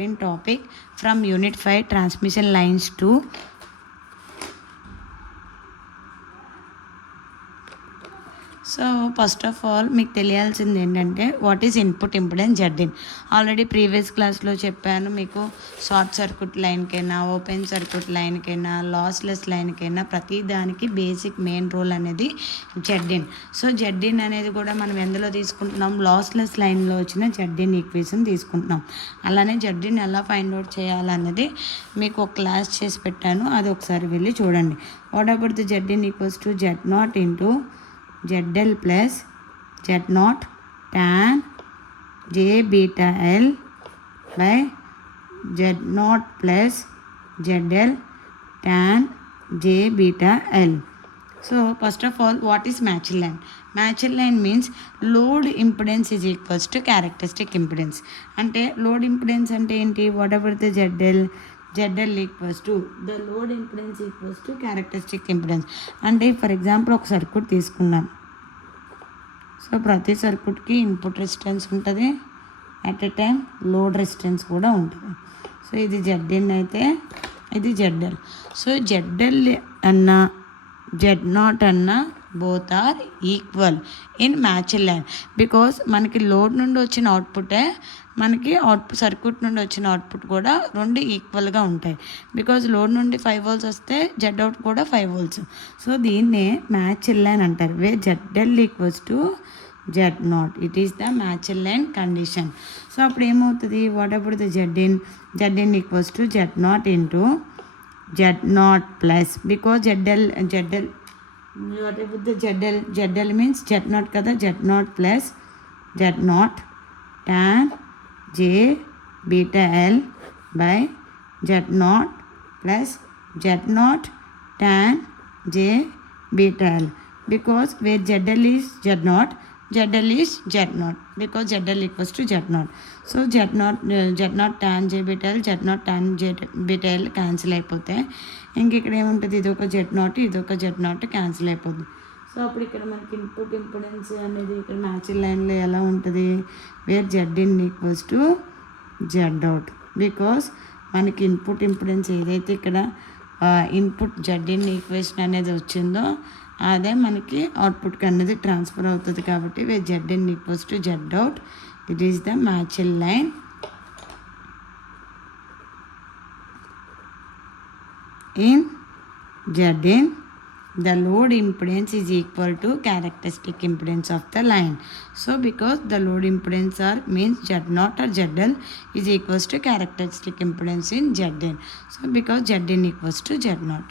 important topic from Unit 5 Transmission Lines 2. So first of all మీకు తెలియాల్సింది ఏంటంటే what is input impedance Z in. Already previous క్లాస్లో చెప్పాను మీకు. షార్ట్ సర్క్యూట్ లైన్కైనా, ఓపెన్ సర్క్యూట్ లైన్కైనా, లాస్లెస్ లైన్కైనా ప్రతి దానికి బేసిక్ మెయిన్ రోల్ అనేది జెడ్ఇన్. సో జెడ్ఇన్ అనేది కూడా మనం ఎందులో తీసుకుంటున్నాం, లాస్లెస్ లైన్లో వచ్చిన జెడ్ఇన్ ఈక్వేషన్ తీసుకుంటున్నాం. అలానే జెడ్ఇన్ ఎలా ఫైండ్ అవుట్ చేయాలన్నది మీకు ఒక క్లాస్ చేసి పెట్టాను, అది ఒకసారి వెళ్ళి చూడండి. What about the Z in equals to Z0 into ZL plus Z0 tan J beta L by Z0 plus ZL tan J beta L. So first of all, what is matching line? Matching line means load impedance is equals to characteristic impedance. అంటే load impedance అంటే ఏంటి? Whatever the ZL equals to the load impedance equals to characteristic impedance. అంటే for example ఒక circuit తీసుకున్నాం. So ప్రతి సర్క్యూట్కి input resistance ఉంటుంది, at a time load resistance కూడా ఉంటుంది. సో ఇది ZN అయితే ఇది ZL. సో ZL అన్న Z0 అన్న both are equal in matched line. Because మనకి లోడ్ నుండి వచ్చిన అవుట్పుటే మనకి సర్క్యూట్ నుండి వచ్చిన అవుట్పుట్ కూడా రెండు ఈక్వల్గా ఉంటాయి. బికాజ్ లోడ్ నుండి 5 volts వస్తే ZOut కూడా 5 volts. సో దీన్నే మ్యాచ్డ్ లైన్ అంటారు. వే ZL equals to Z0, it is the matched line condition. So అప్పుడు ఏమవుతుంది, what about the ZN equals to Z0 into Z0 plus, because ZL what about the ZL means Z0 కదా, Z0 plus Z0 tan J beta L by Z0 plus Z0 tan J beta L, because where ZL is Z0 is Z0, because ZL equals to Z0. So Z0 tan J beta L, Z0 tan J beta L cancel అయిపోతే ఇంక ఇక్కడ ఏముంటుంది, ఇది ఒక Z0 ఇది ఒక Z0 cancel అయిపోతుంది. So అప్పుడు ఇక్కడ మనకి ఇన్పుట్ ఇంపిడెన్స్ అనేది ఇక్కడ మ్యాచింగ్ లైన్లో ఎలా ఉంటుంది, where ZIN equals to ZOut. Because మనకి ఇన్పుట్ ఇంపిడెన్స్ ఏదైతే ఇక్కడ ఇన్పుట్ ZIN ఈక్వేషన్ అనేది వచ్చిందో అదే మనకి అవుట్పుట్కి అనేది ట్రాన్స్ఫర్ అవుతుంది. కాబట్టి where ZIN equals to ZOut, it is the matching line. In ZIN, the load impedance is equal to characteristic impedance of the line. So because the load impedance means Z0 or ZL is equals to characteristic impedance in ZIN. So because ZIN equals to Z0.